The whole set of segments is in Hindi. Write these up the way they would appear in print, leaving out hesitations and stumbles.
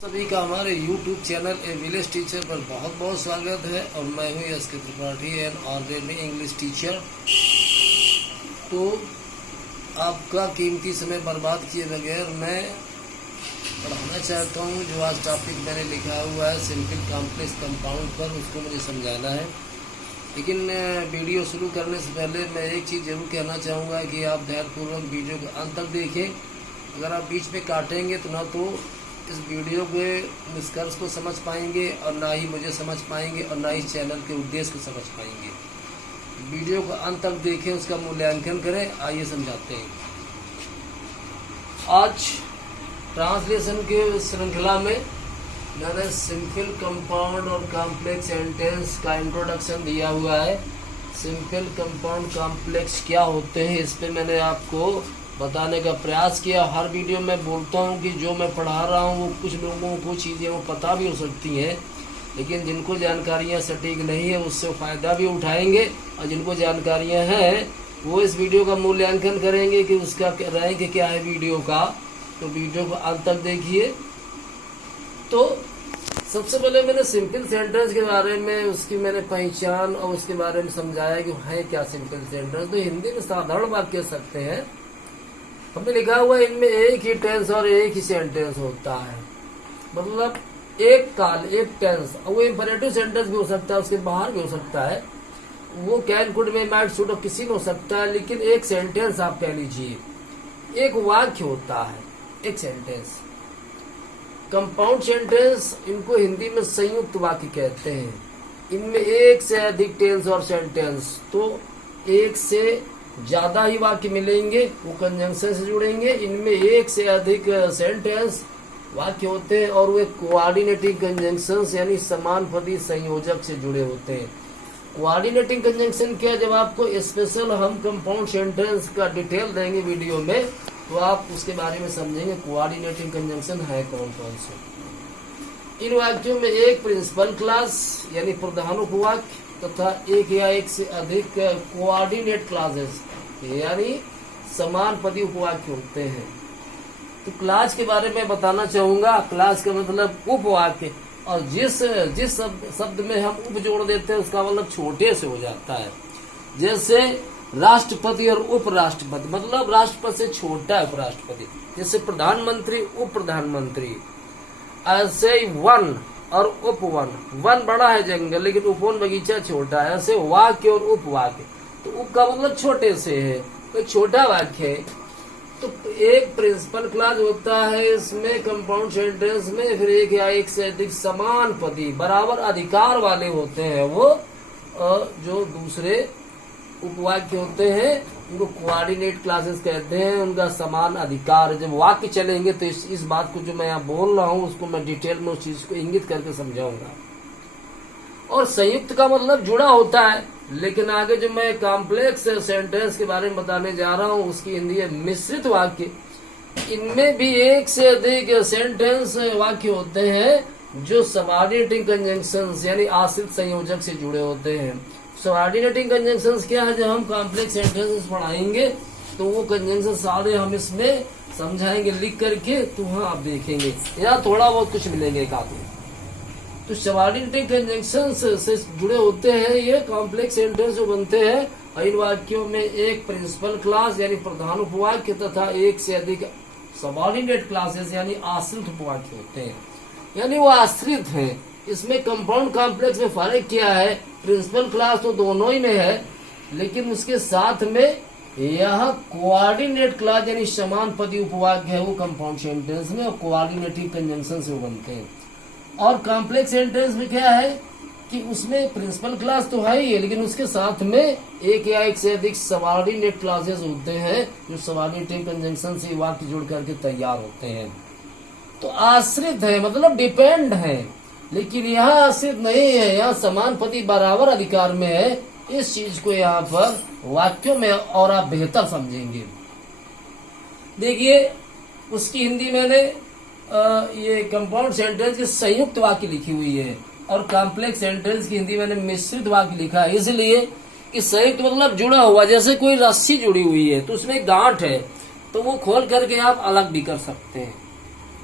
सभी का हमारे YouTube चैनल ए विलेज टीचर पर बहुत बहुत स्वागत है और मैं हूँ SK. Tripathi and already English teacher. तो आपका कीमती समय बर्बाद किए बगैर मैं पढ़ाना चाहता हूँ। जो आज टॉपिक मैंने लिखा हुआ है सिंपल कॉम्प्लेक्स कंपाउंड पर, उसको मुझे समझाना है। लेकिन वीडियो शुरू करने से पहले मैं एक चीज़ ज़रूर कहना चाहूँगा कि आप ध्यानपूर्वक वीडियो को अंत तक देखें। अगर आप बीच में काटेंगे तो ना तो इस वीडियो के निष्कर्ष को समझ पाएंगे और ना ही मुझे समझ पाएंगे और ना ही चैनल के उद्देश्य को समझ पाएंगे। वीडियो को अंत तक देखें, उसका मूल्यांकन करें। आइए समझाते हैं। आज ट्रांसलेशन के श्रृंखला में मैंने सिंपल कंपाउंड और कॉम्प्लेक्स सेंटेंस का इंट्रोडक्शन दिया हुआ है। सिंपल कंपाउंड कॉम्प्लेक्स क्या होते हैं, इस पे मैंने आपको बताने का प्रयास किया। हर वीडियो में बोलता हूँ कि जो मैं पढ़ा रहा हूँ वो कुछ लोगों को चीज़ें वो पता भी हो सकती हैं, लेकिन जिनको जानकारियाँ सटीक नहीं है उससे फ़ायदा भी उठाएंगे, और जिनको जानकारियाँ हैं वो इस वीडियो का मूल्यांकन करेंगे कि उसका रैंक क्या है वीडियो का। तो वीडियो को अंत तक देखिए। तो सबसे पहले मैंने सिंपल सेंटेंस के बारे में, उसकी मैंने पहचान और उसके बारे में समझाया कि है क्या सिंपल सेंटेंस। तो हिंदी में साधारण वाक्य कह सकते हैं। हमने लिखा हुआ है इनमें एक ही टेंस और एक ही सेंटेंस होता है, मतलब एक काल एक टेंस। वो इंपरेटिव सेंटेंस भी हो सकता है, उसके बाहर भी हो सकता है। वो कैन कुड में माइट शुड और किसी में हो सकता है, लेकिन एक सेंटेंस आप कह लीजिए, एक वाक्य होता है, एक सेंटेंस। कंपाउंड सेंटेंस इनको हिंदी में संयुक्त वाक्य कहते हैं। इनमें एक से अधिक टेंस और सेंटेंस, तो एक से ज्यादा ही वाक्य मिलेंगे, वो कंजंक्शन से जुड़ेंगे। इनमें एक से अधिक सेंटेंस वाक्य होते हैं और वे कोऑर्डिनेटिंग कंजंक्शन यानी समानपदी संयोजक से जुड़े होते हैं। कोऑर्डिनेटिंग कंजंक्शन क्या, जब आपको स्पेशल हम कंपाउंड सेंटेंस का डिटेल देंगे वीडियो में, तो आप उसके बारे में समझेंगे कोऑर्डिनेटिंग कंजंक्शन है कौन कौन से। इन वाक्यों में एक प्रिंसिपल क्लास यानी प्रधान उपवाक्य तथा एक या एक से अधिक कोऑर्डिनेट क्लासेस यानी समान पदी उपवाक्य होते हैं। तो क्लास के बारे में बताना चाहूंगा। क्लास का मतलब उपवाक्य, और जिस शब्द में हम उप जोड़ देते हैं उसका मतलब छोटे से हो जाता है। जैसे राष्ट्रपति और उपराष्ट्रपति, मतलब राष्ट्रपति से छोटा है उपराष्ट्रपति। जैसे प्रधानमंत्री उप प्रधानमंत्री, ऐसे वन और उपवन। वन बड़ा है जंगल, लेकिन उपवन बगीचा छोटा है। ऐसे वाक्य और उपवाक्य, तो उप का मतलब छोटे से है, तो छोटा वाक्य है। तो एक प्रिंसिपल क्लास होता है इसमें कंपाउंड सेंटेंस में, फिर एक या एक से अधिक समान पदी बराबर अधिकार वाले होते हैं वो, जो दूसरे उपवाक्य होते हैं उनको कोऑर्डिनेट क्लासेस कहते हैं। उनका समान अधिकार, जब वाक्य चलेंगे तो इस बात को जो मैं यहाँ बोल रहा हूँ उसको मैं डिटेल में उस चीज को इंगित करके समझाऊंगा। और संयुक्त का मतलब जुड़ा होता है, लेकिन आगे जो मैं कॉम्प्लेक्स सेंटेंस के बारे में बताने जा रहा हूँ उसकी हिंदी है मिश्रित वाक्य। इनमें भी एक से अधिक सेंटेंस वाक्य होते हैं जो सबऑर्डिनेटिंग कंजंक्शंस यानी आश्रित संयोजक से जुड़े होते हैं। सबऑर्डिनेटिंग कंजंक्शंस क्या है, जब हम कॉम्प्लेक्स सेंटेंसेस पढ़ाएंगे तो वो कंजंक्शन सारे हम इसमें समझाएंगे लिख करके, तो वहाँ आप देखेंगे या थोड़ा बहुत कुछ मिलेंगे काफी। तो सबऑर्डिनेटिंग कंजंक्शंस से जुड़े होते हैं ये कॉम्प्लेक्स सेंटेंस जो बनते हैं। और इन वाक्यों में एक प्रिंसिपल क्लास यानी प्रधान उपवाक्य तथा एक से अधिक सबऑर्डिनेट क्लासेस यानी आश्रित उपवाक्य होते हैं, यानी वो आश्रित हैं। इसमें कंपाउंड कॉम्प्लेक्स में फर्क क्या है, प्रिंसिपल क्लास तो दोनों ही में है, लेकिन उसके साथ में यह कोऑर्डिनेट क्लास यानी समान पदी उपवाक्य है वो कंपाउंड सेंटेंस में, और कोऑर्डिनेटिव कंजंक्शन से वो बनते हैं। और कॉम्प्लेक्स सेंटेंस में क्या है कि उसमें प्रिंसिपल क्लास तो है ही है, लेकिन उसके साथ में एक या एक से अधिक सबऑर्डिनेट क्लासेस होते हैं जो सबऑर्डिनेटिव कंजंक्शन से वाक्य जुड़ करके तैयार होते हैं। तो आश्रित है मतलब डिपेंड है, लेकिन यहाँ आश्रित नहीं है, यहाँ समान पति बराबर अधिकार में है। इस चीज को यहाँ पर वाक्यों में और आप बेहतर समझेंगे। देखिए उसकी हिंदी मैंने ये कंपाउंड सेंटेंस की संयुक्त वाक्य लिखी हुई है, और कॉम्प्लेक्स सेंटेंस की हिंदी मैंने मिश्रित वाक्य लिखा है, इसलिए कि संयुक्त मतलब जुड़ा हुआ। जैसे कोई रस्सी जुड़ी हुई है तो उसमें गांठ है, तो वो खोल करके आप अलग भी कर सकते हैं।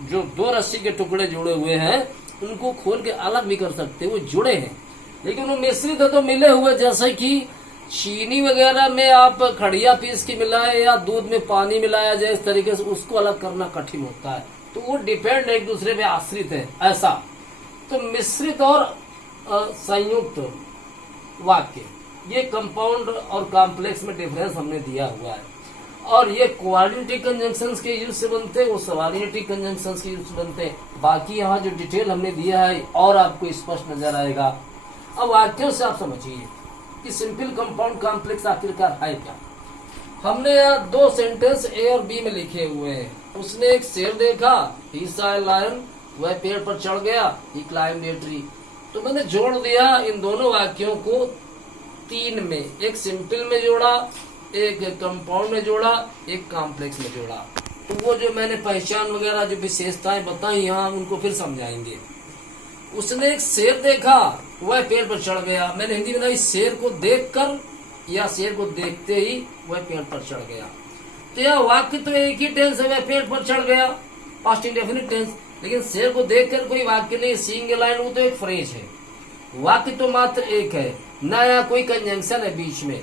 जो दो रस्सी के टुकड़े जुड़े हुए हैं उनको खोल के अलग भी कर सकते हैं, वो जुड़े हैं लेकिन वो मिश्रित है तो मिले हुए। जैसे कि चीनी वगैरह में आप खड़िया पीस के मिलाए या दूध में पानी मिलाया जाए, इस तरीके से उसको अलग करना कठिन होता है। तो वो डिपेंड एक दूसरे पे आश्रित है ऐसा। तो मिश्रित और संयुक्त वाक्य, ये कंपाउंड और कॉम्प्लेक्स में डिफरेंस हमने दिया हुआ है। और ये कोऑर्डिनेटिव कंजंक्शंस के यूज से बनते हैं, वो सबऑर्डिनेटिव कंजंक्शंस के यूज से बनते हैं। बाकी यहाँ जो डिटेल हमने दिया है और आपको स्पष्ट नजर आएगा। अब वाक्यों से आप समझिए कि सिंपल कंपाउंड कॉम्प्लेक्स आखिरकार है क्या। हमने यहाँ दो सेंटेंस ए और बी में लिखे हुए हैं। उसने एक शेर देखा, ही सॉ ए लायन, वह पेड़ पर चढ़ गया, ही क्लाइम्ड ए ट्री। तो मैंने जोड़ दिया इन दोनों वाक्यों को तीन में, एक सिंपल में जोड़ा, एक कंपाउंड में जोड़ा, एक कॉम्प्लेक्स में जोड़ा। तो वो जो मैंने पहचान वगैरह जो विशेषताएं बताई यहाँ उनको फिर समझाएंगे। उसने एक शेर देखा, वह पेड़ पर चढ़ गया। मैंने हिंदी में बताई शेर को देखकर या शेर को देखते ही वह पेड़ पर चढ़ गया। तो यह वाक्य तो एक ही टेंस है, वह पेड़ पर चढ़ गया, पास्ट इंडेफिनिट टेंस। लेकिन शेर को देखकर कोई वाक्य नहीं, सिंगल लाइन, वो तो एक फ्रेज है। वाक्य तो मात्र एक है, ना यहाँ कोई कंजंक्शन है बीच में।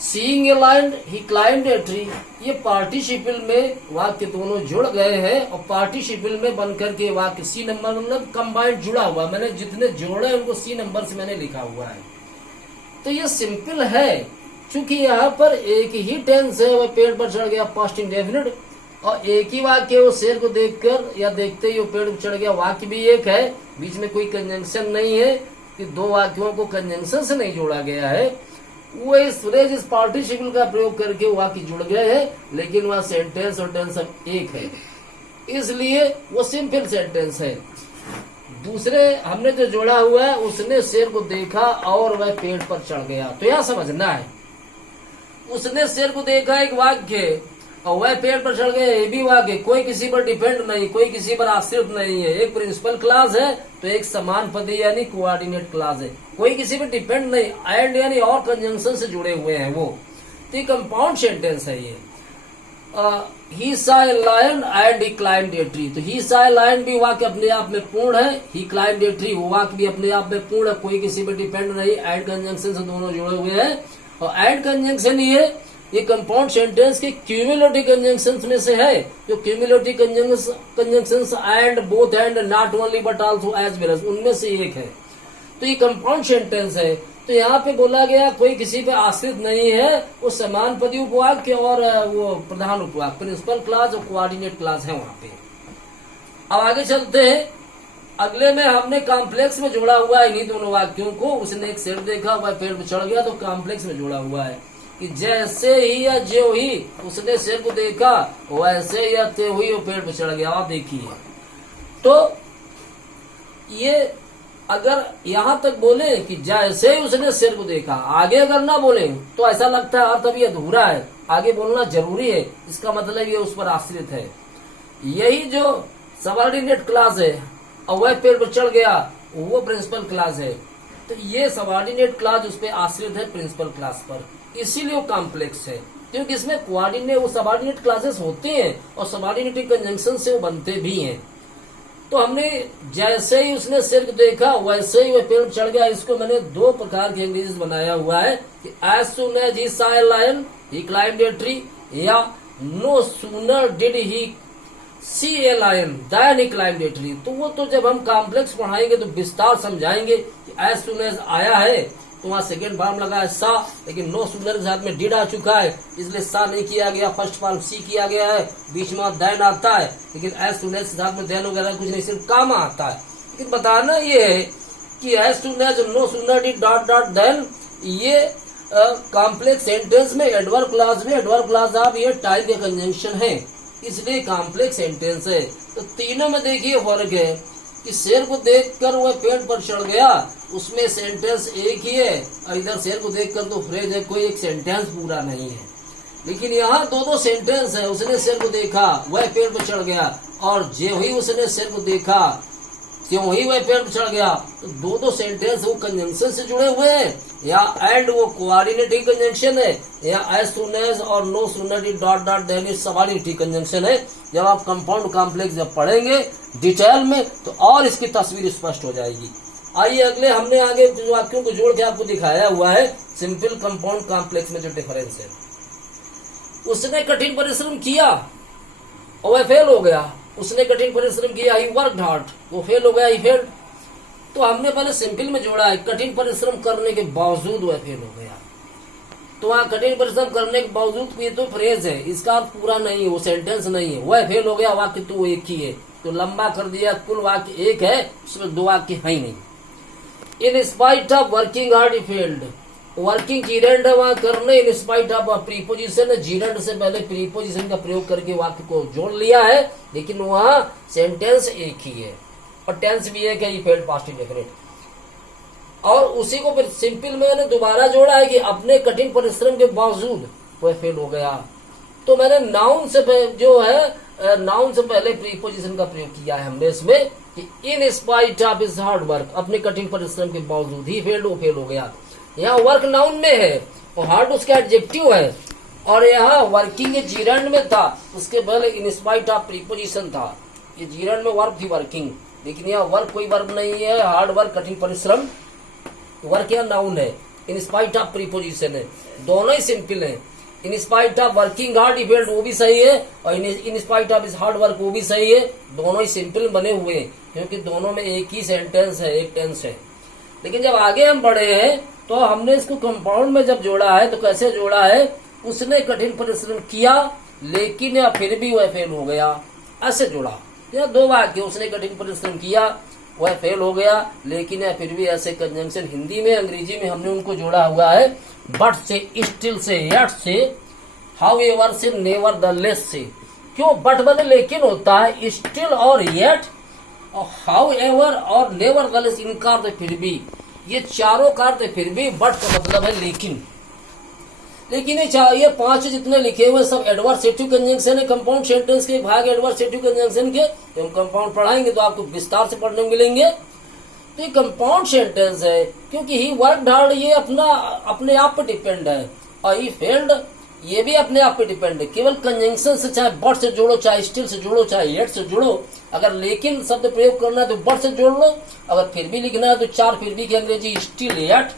Seeing a lion, he climbed a tree, ये पार्टिसिपल में वाक्य दोनों जुड़ गए हैं और पार्टिसिपल में बनकर के वाक्य सी नंबर मतलब कंबाइंड जुड़ा हुआ। मैंने जितने जोड़े उनको सी नंबर से मैंने लिखा हुआ है। तो ये सिंपल है क्योंकि यहाँ पर एक ही टेंस है, वह पेड़ पर चढ़ गया, पास्ट इंडेफिनिट, और एक ही वाक्य वो शेर को देखकर या देखते ही वो पेड़ पर चढ़ गया, वाक्य भी एक है, बीच में कोई कंजंक्शन नहीं है कि दो वाक्यों को कंजंक्शन से नहीं जोड़ा गया है। वो इस फ्रेज इस पार्टिसिपल का प्रयोग करके वाक्य जुड़ गए हैं, लेकिन वह सेंटेंस और टेंस सब एक है, इसलिए वो सिंपल सेंटेंस है। दूसरे हमने जो जोड़ा हुआ है, उसने शेर को देखा और वह पेड़ पर चढ़ गया, तो यह समझना है उसने शेर को देखा एक वाक्य और वह पेड़ पर चढ़ गया, ये भी वाक्य। कोई किसी पर डिपेंड नहीं, कोई किसी पर आश्रित नहीं है। एक प्रिंसिपल क्लास है तो एक समान पदी यानी कोऑर्डिनेट क्लास है, कोई किसी पर डिपेंड नहीं, एंड यानी और कंजंक्शन से जुड़े हुए हैं वो। तो ये कंपाउंड सेंटेंस है ये। He saw a lion and he climbed a tree, तो ही सॉ ए लायन भी वाक्य अपने आप में पूर्ण है, ही क्लाइम्ड ए ट्री वो वाक्य भी अपने आप में पूर्ण है, कोई किसी पर डिपेंड नहीं, एंड कंजंक्शन से दोनों जुड़े हुए हैं। और एंड कंजंक्शन ये कंपाउंड सेंटेंस के क्यूमुलेटिव कंजंक्शंस में से है, जो cumulative conjunctions and, both and, not only but also, as well as, उनमें से एक है। तो ये कंपाउंड सेंटेंस है। तो यहाँ पे बोला गया कोई किसी पे आश्रित नहीं है, वो समान पदी उपवाक्य और वो प्रधान उपवाक्य, प्रिंसिपल क्लास और कोऑर्डिनेट क्लास है वहां पे। अब आगे चलते हैं। अगले में हमने कॉम्प्लेक्स में जोड़ा हुआ है इन्हीं दोनों वाक्यों को। उसने एक शेर देखा, वह पेड़ पर चढ़ गया, तो कॉम्प्लेक्स में जोड़ा हुआ है कि जैसे ही या ज्यों ही उसने शेर को देखा, वैसे या त्यों ही वो पेड़ पर चढ़ गया। आप देखिए, तो ये अगर यहां तक बोले कि जैसे ही उसने शेर को देखा, आगे अगर ना बोले तो ऐसा लगता है अर्थ अभी अधूरा है, आगे बोलना जरूरी है। इसका मतलब ये उस पर आश्रित है। यही जो सबऑर्डिनेट क्लास है और वह पेड़ पर चढ़ गया, वो प्रिंसिपल क्लास है। तो ये सबऑर्डिनेट क्लास उस पर आश्रित है प्रिंसिपल क्लास पर, इसीलिए वो कॉम्प्लेक्स है, क्योंकि इसमें कोऑर्डिनेट वो सबऑर्डिनेट क्लासेस होते हैं और सबऑर्डिनेटिव कंजंक्शन से वो बनते भी हैं। तो हमने जैसे ही उसने शेर को देखा वैसे ही वह पेड़ चढ़ गया, इसको मैंने दो प्रकार के अंग्रेजी बनाया हुआ है कि as soon as he saw a lion he climbed a tree, या no sooner did he see a lion then he climbed a tree. तो वो तो जब हम कॉम्प्लेक्स पढ़ाएंगे तो विस्तार समझाएंगे कि एज सून एज आया है तो वहाँ सेकेंड फॉर्म लगा है सा, लेकिन नो सूनर के साथ में डिड आ चुका है, इसलिए सा नहीं किया गया, फर्स्ट फॉर्म सी किया गया है, बीच में देन आता है, लेकिन एज सून एज के साथ में देन वगैरह कुछ नहीं, सिर्फ काम आता है। लेकिन बताना ये है कि as soon as, no sooner did dot dot then, ये कॉम्प्लेक्स सेंटेंस में एडवर्ब क्लास में एडवर्ब क्लास आप ये टाइप के कंजंक्शन है, इसलिए कॉम्प्लेक्स सेंटेंस है। तो तीनों में देखिए फर्क है कि शेर को देखकर वह पेड़ पर चढ़ गया, उसमें सेंटेंस एक ही है, और इधर शेर को देखकर तो फ्रेज है, कोई एक सेंटेंस पूरा नहीं है। लेकिन यहाँ दो सेंटेंस है, उसने शेर को देखा, वह पेड़ पर चढ़ गया, और जो ही उसने शेर को देखा, त्यों ही वह पेड़ चढ़ गया। तो दो दो सेंटेंस वो कंजंक्शन से जुड़े हुए हैं, या एंड वो कोऑर्डिनेटिव कंजंक्शन है, या एज सून एज और no sooner it dot dot then it subordinative conjunction है। जब आप कंपाउंड कॉम्प्लेक्स जब पढ़ेंगे डिटेल में तो और इसकी तस्वीर स्पष्ट हो जाएगी। आइए अगले, हमने आगे जो वाक्यों को जोड़ के आपको दिखाया हुआ है सिंपल कंपाउंड कॉम्प्लेक्स में जो डिफरेंस है। उसने कठिन परिश्रम किया और वह फेल हो गया। उसने कठिन परिश्रम किया, ही वर्कड हार्ड, वो फेल हो गया, ही फेल्ड। तो हमने पहले सिंपल में जोड़ा है, कठिन परिश्रम करने के बावजूद वह फेल हो गया। तो वहां कठिन परिश्रम करने के बावजूद ये तो फ्रेज है, इसका अर्थ पूरा नहीं है, वो सेंटेंस नहीं है। वह फेल हो गया वाक्य तो एक ही है, तो लंबा कर दिया, कुल वाक्य एक है, उसमें दो वाक्य है ही नहीं। In spite of working hard, he failed. Working जीरेंड वहां करने, इन स्पाइट ऑफ प्रीपोजिशन, जीरेंड से पहले प्रीपोजिशन का प्रयोग करके वाक्य को जोड़ लिया है, लेकिन वहां सेंटेंस एक ही है और टेंस भी एक है, ही फेल्ड पास्ट इंडेफिनिट। और उसी को फिर सिंपल में मैंने दोबारा जोड़ा है कि अपने कठिन परिश्रम के बावजूद वह फेल हो गया। तो मैंने नाउन से जो है नाउन से पहले प्रीपोजिशन का प्रयोग किया है हमने इसमें कि in spite of his hard work, अपने कठिन परिश्रम के बावजूद ही फेल हो गया। यहाँ वर्क नाउन में है और हार्ड उसका एडजेक्टिव है, और यहाँ वर्किंग जीरंड में था, उसके पहले इन स्पाइट ऑफ प्रीपोजिशन था। ये जीरंड में वर्ब थी वर्किंग, लेकिन यहाँ वर्क कोई वर्ब नहीं है, हार्ड वर्क कठिन परिश्रम वर्क या नाउन है, इन स्पाइट ऑफ प्रीपोजिशन है, दोनों ही सिंपल है। In spite of working hard he failed, वो भी सही है, और इन स्पाइट ऑफ इस हार्ड वर्क वो भी सही है। दोनों ही सिंपल बने हुए हैं क्योंकि दोनों में एक ही सेंटेंस है, एक टेंस है। लेकिन जब आगे हम बढ़े हैं तो हमने इसको कंपाउंड में जब जोड़ा है तो कैसे जोड़ा है, उसने कठिन परिश्रम किया लेकिन या फिर भी वह फेल हो गया, ऐसे जोड़ा। या दो वाक्य, उसने कठिन परिश्रम किया वह फेल हो गया लेकिन या फिर भी, ऐसे कंजंक्शन हिंदी में अंग्रेजी में हमने उनको जोड़ा हुआ है बट से, स्टिल से, यट से, हाउ एवर से, नेवर द लेस से। क्यों बट बने लेकिन होता है, स्टिल और येट और हाउ एवर और नेवर द लेस, इनका अर्थ फिर भी, ये चारों का अर्थ फिर भी, बट का मतलब है लेकिन। लेकिन ये पांच जितने लिखे हुए सब एडवर्सेटिव कंजंक्शन है, कंपाउंड सेंटेंस के भाग एडवर्सेटिव कंजंक्शन के। तो हम कंपाउंड पढ़ाएंगे तो आपको विस्तार से पढ़ने मिलेंगे। तो ये कंपाउंड सेंटेंस है क्योंकि ही वर्कड हार्ड, ये अपने आप पे डिपेंड है, और ही फेल्ड ये भी अपने आप पे डिपेंड है। केवल कंजंक्शन से, चाहे बट से जोड़ो, चाहे स्टिल से जोड़ो, चाहे येट से जोड़ो। अगर लेकिन शब्द प्रयोग करना है तो बट से जोड़ लो, अगर फिर भी लिखना है तो चार फिर भी की अंग्रेजी स्टिल, येट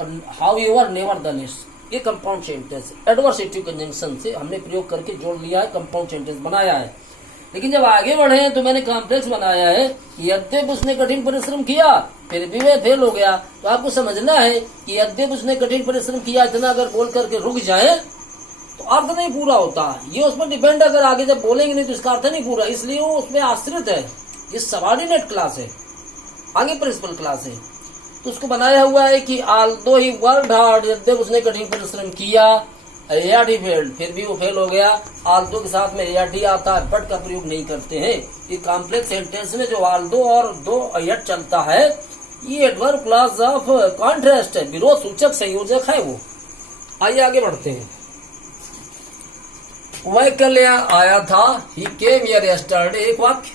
और how ever, never the less. ये कंपाउंड सेंटेंस एडवर्सेटिव कंजंक्शन से हमने प्रयोग करके जोड़ लिया है, कंपाउंड सेंटेंस बनाया है। लेकिन जब आगे बढ़े हैं तो मैंने कॉम्प्लेक्स बनाया है। यद्यप उसने कठिन परिश्रम किया फिर भी वह फेल हो गया। तो आपको समझना है कि यद्यप उसने कठिन परिश्रम किया, इतना अगर बोल करके रुक जाए तो अर्थ नहीं पूरा होता। ये उसमें डिपेंड, अगर आगे जब बोलेंगे नहीं तो इसका अर्थ नहीं पूरा, इसलिए वो उसमें आश्रित है। ये सबऑर्डिनेट क्लास है, आगे प्रिंसिपल क्लास है। तो उसको बनाया हुआ है कि आल्दो ही वर्कड हार्ड, यद्यप उसने कठिन परिश्रम किया, एट ही फेल्ड, फिर भी वो फेल हो गया। आल्दो के साथ में एट ही आता है, बट का प्रयोग नहीं करते हैं। ये कॉम्प्लेक्स सेंटेंस में जो आल्दो और दो एट चलता है, ये एडवर्ब क्लॉज ऑफ कॉन्ट्रास्ट है, विरोध सूचक संयोजक है वो। आइए आगे बढ़ते हैं। वह कल यहाँ आया था, ही केम हियर यस्टरडे, एक वाक्य।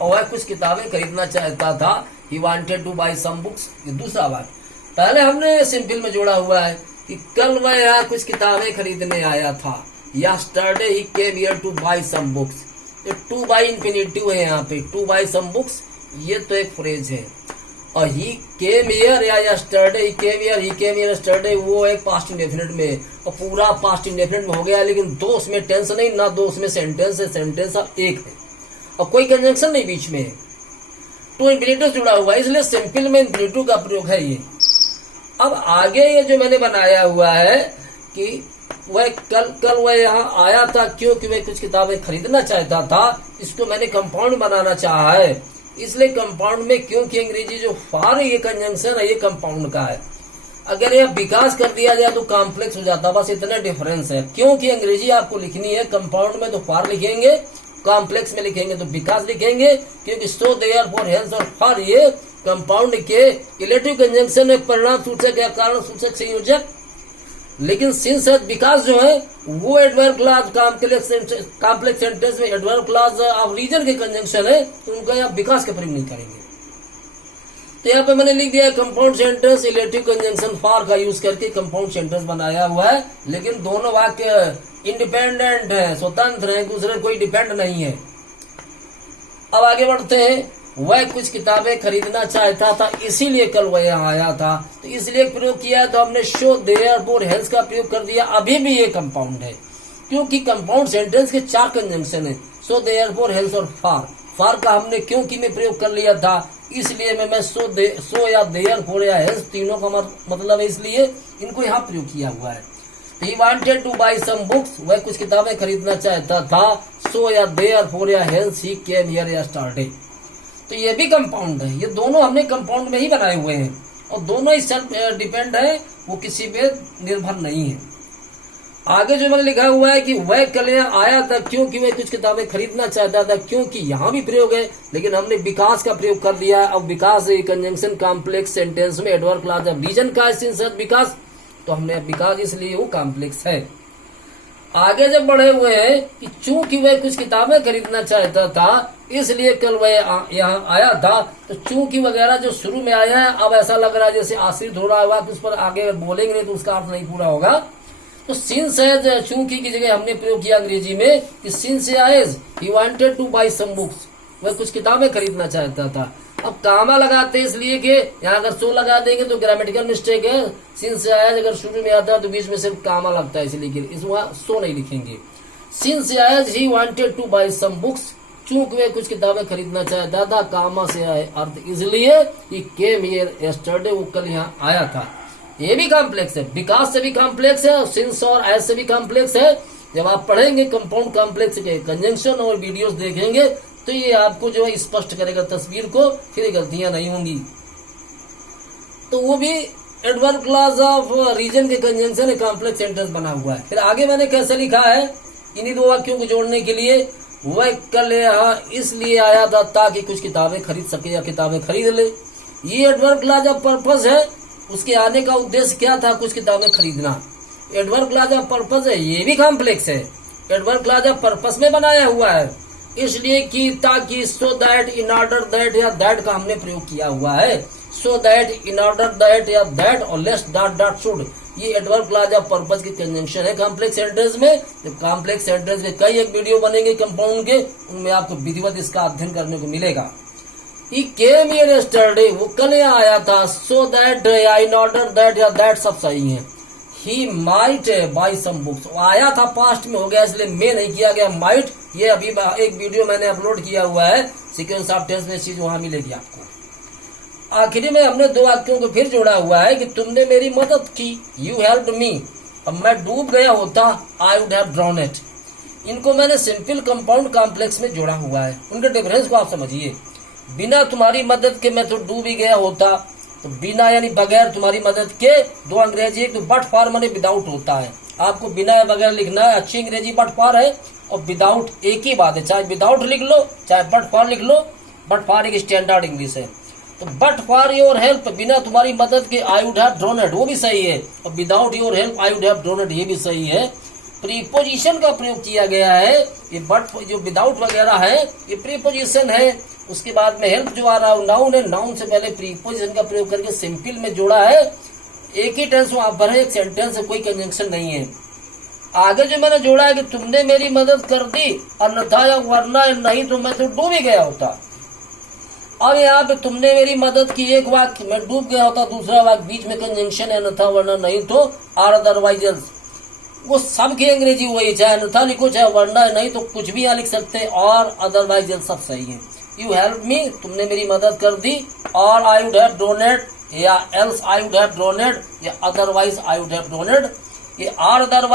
और वह कुछ किताबें खरीदना चाहता था, he wanted to buy some books, ये दूसरा वाक्य। पहले हमने सिंपल में जोड़ा हुआ है कि कल वह यहाँ कुछ किताबें खरीदने आया था, yesterday he came here to buy some books. ये टू बाय इंफिनिटिव है यहाँ पे, टू बाय सम बुक्स, ये तो एक फ्रेज है। और ही केम हियर या yesterday he came here yesterday, वो एक पास्ट इंडेफिनिट में, और पूरा पास्ट इंडेफिनिट में हो गया। लेकिन दो उसमें टेंस नहीं, ना दो उसमें सेंटेंस है, सेंटेंस अब एक है और कोई कंजंक्शन नहीं बीच में है। टू इंफिनिटिव जुड़ा हुआ है, इसलिए सिंपल में इंफिनिटिव का प्रयोग है ये। अब आगे ये जो मैंने बनाया हुआ है कि वह कल वह यहाँ आया था क्योंकि वह कुछ किताबें खरीदना चाहता था, इसको मैंने कंपाउंड बनाना चाहा है। इसलिए कंपाउंड में, क्योंकि अंग्रेजी जो फार ये कंजंक्शन है ये कंपाउंड का है। अगर यह विकास कर दिया जाए तो कॉम्प्लेक्स हो जाता, बस इतना डिफरेंस है। क्योंकि अंग्रेजी आपको लिखनी है कंपाउंड में तो फार लिखेंगे, कॉम्प्लेक्स में लिखेंगे तो विकास लिखेंगे, क्योंकि सो देयर फॉर हेल्थ और फार ये कंपाउंड के इलेटिव कंजंक्शन में परिणाम सूचक या कारण सूचक संयोजक। लेकिन सिंस विकास जो है वो एडवर्ब क्लॉज कॉम्प्लेक्स सेंटेंस में एडवर्ब क्लॉज ऑफ रीजन के कंजंक्शन है, तो उनका यहाँ विकास का प्रयोग नहीं करेंगे। तो यहाँ पे मैंने लिख दिया compound sentence elective conjunction for का यूज करके कंपाउंड सेंटेंस बनाया हुआ है, लेकिन दोनों वाक्य इंडिपेंडेंट है, स्वतंत्र है, दूसरे कोई डिपेंड नहीं है। अब आगे बढ़ते हैं। वह कुछ किताबें खरीदना चाहता था इसीलिए कल वह यहाँ आया था, तो इसलिए प्रयोग किया तो हमने शो देयरफॉर हेल्स का प्रयोग कर दिया। अभी भी ये कंपाउंड है क्योंकि कंपाउंड सेंटेंस के 4 कंजंक्शन है, सो देयरफॉर हेल्स और फार का हमने क्योंकि में प्रयोग कर लिया था, इसलिए मैं सो या देयरफॉर या हेल्स तीनों का मतलब है, इसलिए इनको यहाँ प्रयोग किया हुआ है। He wanted to buy some books, वह कुछ किताबें खरीदना चाहता था, सो या देयरफॉर या हेल्स ही केम हियर यस्टरडे। तो ये भी कंपाउंड है, ये दोनों हमने कंपाउंड में ही बनाए हुए हैं और दोनों ही सेल्फ डिपेंड है, वो किसी पे निर्भर नहीं है। आगे जो मैंने लिखा हुआ है कि वह कल यहाँ आया था क्योंकि वह कुछ किताबें खरीदना चाहता था, क्योंकि यहाँ भी प्रयोग है लेकिन हमने बिकॉज का प्रयोग कर दिया। अब बिकॉज कंजंक्शन कॉम्प्लेक्स सेंटेंस में एडवर्ब क्लॉज अब रीजन का बिकॉज, तो हमने बिकॉज इसलिए वो कॉम्प्लेक्स है। आगे जब बढ़े हुए हैं कि चूंकि वह कुछ किताबें खरीदना चाहता था इसलिए कल वह यहाँ आया था, तो चूंकि वगैरह जो शुरू में आया है अब ऐसा लग रहा है जैसे आश्रित हो रहा है, उस पर आगे बोलेंगे नहीं तो उसका अर्थ नहीं पूरा होगा। तो सिंस एज चूंकि की जगह हमने प्रयोग किया अंग्रेजी में कि since as he wanted to buy some books, वह कुछ किताबें खरीदना चाहता था। अब कामा लगाते हैं इसलिए कि यहाँ अगर सो लगा देंगे तो ग्रामेटिकल मिस्टेक है। सिंस एज अगर शुरू में आता है तो बीच में सिर्फ कामा लगता है, इसलिए इस वहाँ सो नहीं लिखेंगे। Since as he wanted to buy some books, चूंकि वे कुछ किताबें खरीदना चाहता था, कामा से आए अर्थ इसलिए ही केम हियर यस्टरडे, वो कल यहाँ आया था। ये भी कॉम्प्लेक्स है, बिकॉज से भी कॉम्प्लेक्स है, सिंस और एज से भी कॉम्प्लेक्स है। जब आप पढ़ेंगे कंपाउंड कॉम्प्लेक्स के कंजंक्शन और वीडियोस देखेंगे तो ये आपको जो है स्पष्ट करेगा तस्वीर को, फिर गलतियां नहीं होंगी। तो वो भी एडवर्ब क्लॉज ऑफ रीजन के कंजंक्शन है, कॉम्प्लेक्स सेंटेंस बना हुआ है। फिर आगे मैंने कैसे लिखा है, इन्हीं दो वाक्यों को जोड़ने के लिए, वह कल यहाँ इसलिए आया था ताकि कुछ किताबें खरीद सके या किताबें खरीद ले। ये एडवर्ब क्लॉज ऑफ पर्पस है, उसके आने का उद्देश्य क्या था, कुछ किताबें खरीदना। एडवर्ब क्लॉज ऑफ पर्पस है, ये भी कॉम्प्लेक्स है, एडवर्ब क्लॉज ऑफ पर्पस में बनाया हुआ है, इसलिए कि ताकि so that in order that या दैट का हमने प्रयोग किया हुआ है। So that in order that या दैट और लेस डॉट डॉट शुड, ये एडवर्ब क्लॉज ऑफ पर्पस की कंजंक्शन है कॉम्प्लेक्स सेंटेंस में। जब कॉम्प्लेक्स सेंटेंस में कई एक वीडियो बनेंगे कंपाउंड के, उनमें आपको विधिवत इसका अध्ययन करने को मिलेगा। He came here yesterday, वो कल यहाँ आया था, सो दैट या इन ऑर्डर दैट या दैट सब सही है। He might buy some books, आया था पास्ट में हो गया इसलिए में नहीं किया गया, माइट। ये अभी एक वीडियो मैंने अपलोड किया हुआ है, सीक्वेंस ऑफ टेंस में चीज वहां मिलेगी आपको। आखिरी में हमने दो वाक्यों को फिर जोड़ा हुआ है कि तुमने मेरी मदद की, यू हेल्प्ड मी। अब मैं डूब गया होता, आई वुड हैव ड्रॉन इट। इनको मैंने सिंपल कंपाउंड कॉम्प्लेक्स में जोड़ा हुआ है, उनके डिफरेंस को आप समझिए। बिना तुम्हारी मदद के मैं तो डूब ही गया होता, तो बिना यानी बगैर तुम्हारी मदद के, दो अंग्रेजी एक तो बट फॉर माने विदाउट होता है, आपको बिना या बगैर लिखना है। अच्छी अंग्रेजी बट फॉर है और विदाउट एक ही बात है, चाहे विदाउट लिख लो चाहे बट फॉर लिख लो, बट फॉर एक स्टैंडर्ड इंग्लिश है। तो बट फॉर योर हेल्प, बिना तुम्हारी मदद के आई वुड हैव ड्रॉन इट, वो भी सही है, और without your help I would have drawn it, ये भी सही है। प्रीपोजिशन का प्रयोग किया गया है, ये बट जो विदाउट वगैरह है ये प्रीपोजिशन है। उसके बाद में हेल्प जो आ रहा है नाउन है, नाउन से पहले प्रीपोजिशन का प्रयोग करके सिंपल में जोड़ा है। एक ही टेंस वहां पर है, एक सेंटेंस है, कोई कंजंक्शन नहीं है। आगे जो मैंने जोड़ा है कि तुमने मेरी मदद कर दी, अन्यथा या वरना नहीं तो मैं तो डूब ही गया होता। अब यहाँ पे तुमने मेरी मदद की, एक वाक्य मैं डूब गया होता, दूसरा वाक्य बीच में कंजंक्शन है, अन्यथा वरना नहीं तो आर अदरवाइज एल्स। वो सब की अंग्रेजी वही, चाहे अन्यथा लिखो चाहे वरना नहीं तो कुछ भी यहाँ लिख सकते हैं, और अदरवाइज एल्स सब सही है। यू हेल्प मी, तुमने मेरी मदद कर दी, और आई वुड हैव डोनेट या else I would have donate या otherwise I would have donate, ये आर अदरवाइज